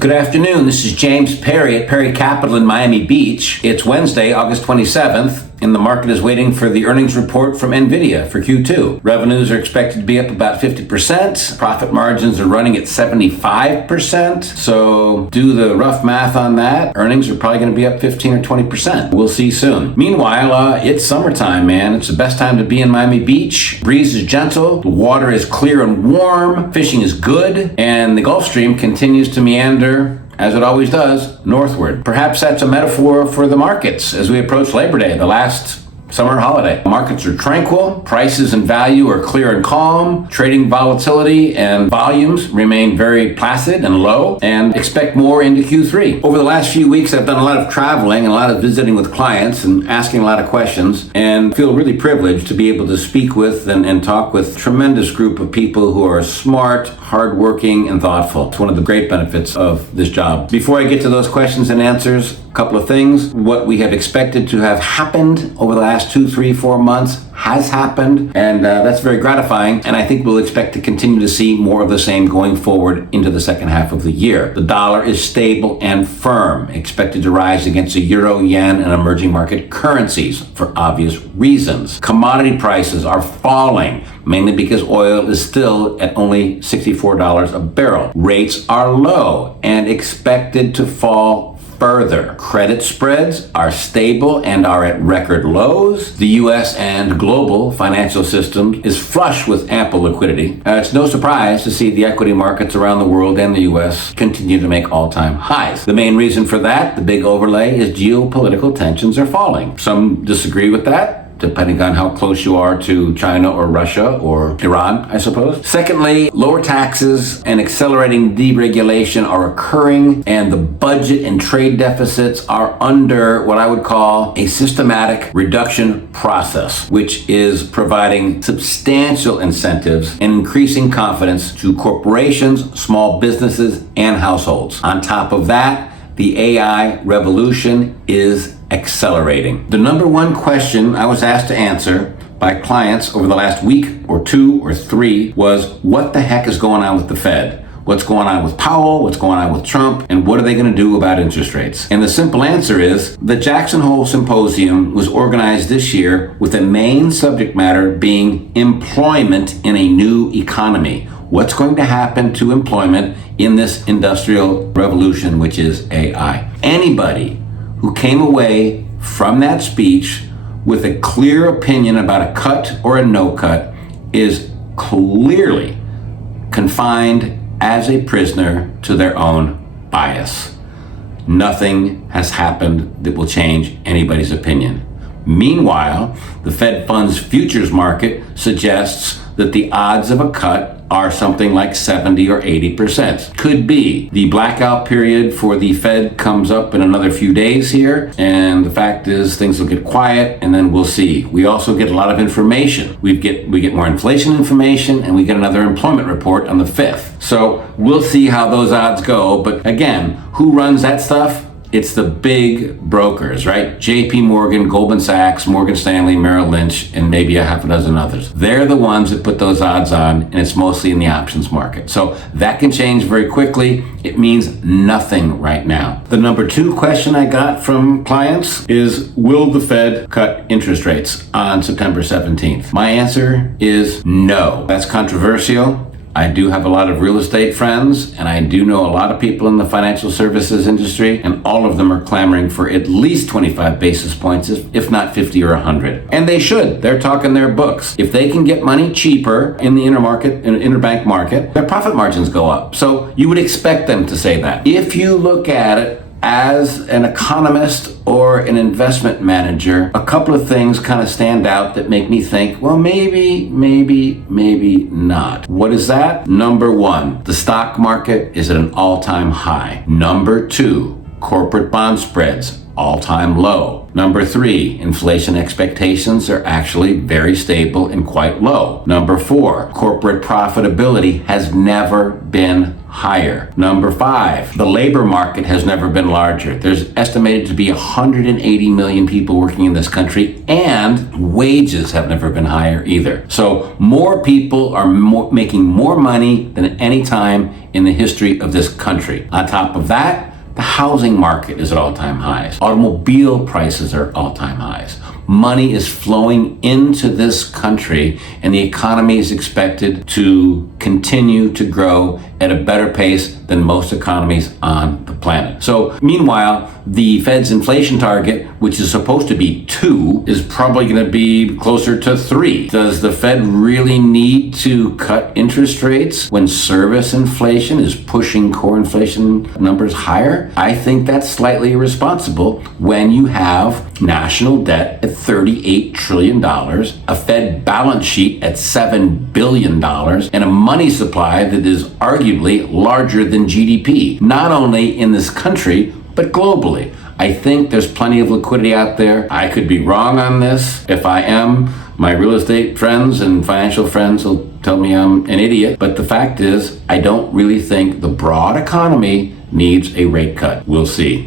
Good afternoon. This is James Perry at Perry Capital in Miami Beach. It's Wednesday, August 27th, and the market is waiting for the earnings report from NVIDIA for Q2. Revenues are expected to be up about 50%. Profit margins are running at 75%. So do the rough math on that. Earnings are probably going to be up 15 or 20%. We'll see soon. Meanwhile, it's summertime, man. It's the best time to be in Miami Beach. Breeze is gentle. The water is clear and warm. Fishing is good. And the Gulf Stream continues to meander, as it always does, northward. Perhaps that's a metaphor for the markets as we approach Labor Day, the last summer holiday. Markets are tranquil, prices and value are clear and calm, trading volatility and volumes remain very placid and low, and expect more into Q3. Over the last few weeks, I've done a lot of traveling and a lot of visiting with clients and asking a lot of questions, and feel really privileged to be able to speak with and talk with a tremendous group of people who are smart, hardworking, and thoughtful. It's one of the great benefits of this job. Before I get to those questions and answers, a couple of things. What we have expected to have happened over the last 2, 3, 4 months has happened, and that's very gratifying, and I think we'll expect to continue to see more of the same going forward into the second half of the year. The dollar is stable and firm, expected to rise against the euro, yen, and emerging market currencies for obvious reasons. Commodity prices are falling, mainly because oil is still at only $64 a barrel. Rates are low and expected to fall further. Credit spreads are stable and are at record lows. The U.S. and global financial system is flush with ample liquidity. It's no surprise to see the equity markets around the world and the U.S. continue to make all-time highs. The main reason for that, the big overlay, is geopolitical tensions are falling. Some disagree with that, depending on how close you are to China or Russia or Iran, I suppose. Secondly, lower taxes and accelerating deregulation are occurring, and the budget and trade deficits are under what I would call a systematic reduction process, which is providing substantial incentives and increasing confidence to corporations, small businesses, and households. On top of that, the AI revolution is accelerating. The number one question I was asked to answer by clients over the last week or 2 or 3 was, what the heck is going on with the Fed? What's going on with Powell? What's going on with Trump? And what are they going to do about interest rates? And the simple answer is the Jackson Hole Symposium was organized this year with the main subject matter being employment in a new economy. What's going to happen to employment in this industrial revolution, which is AI? Anybody who came away from that speech with a clear opinion about a cut or a no cut is clearly confined as a prisoner to their own bias. Nothing has happened that will change anybody's opinion. Meanwhile, the Fed funds futures market suggests that the odds of a cut are something like 70 or 80%. Could be. The blackout period for the Fed comes up in another few days here, and the fact is things will get quiet, and then we'll see. We also get a lot of information. We get more inflation information, and we get another employment report on the 5th. So we'll see how those odds go, but again, who runs that stuff? It's the big brokers, right? JP Morgan, Goldman Sachs, Morgan Stanley, Merrill Lynch, and maybe a half a dozen others. They're the ones that put those odds on, and it's mostly in the options market. So that can change very quickly. It means nothing right now. The number 2 question I got from clients is, will the Fed cut interest rates on September 17th? My answer is no. That's controversial. I do have a lot of real estate friends, and I do know a lot of people in the financial services industry, and all of them are clamoring for at least 25 basis points, if not 50 or 100. And they should. They're talking their books. If they can get money cheaper in the interbank market, their profit margins go up. So you would expect them to say that. If you look at it as an economist or an investment manager, a couple of things kind of stand out that make me think, well, maybe not. What is that? Number 1, the stock market is at an all-time high. Number 2, corporate bond spreads, all-time low. Number 3, inflation expectations are actually very stable and quite low. Number 4, corporate profitability has never been higher. Number 5, the labor market has never been larger. There's estimated to be 180 million people working in this country, and wages have never been higher either. So more people are making more money than at any time in the history of this country. On top of that, the housing market is at all-time highs. Automobile prices are all-time highs. Money is flowing into this country, and the economy is expected to continue to grow at a better pace than most economies on the planet. So meanwhile, the Fed's inflation target, which is supposed to be 2, is probably going to be closer to 3. Does the Fed really need to cut interest rates when service inflation is pushing core inflation numbers higher? I think that's slightly irresponsible when you have national debt at $38 trillion, a Fed balance sheet at $7 billion, and a money supply that is arguably larger than GDP, not only in this country, but globally. I think there's plenty of liquidity out there. I could be wrong on this. If I am, my real estate friends and financial friends will tell me I'm an idiot. But the fact is, I don't really think the broad economy needs a rate cut. We'll see.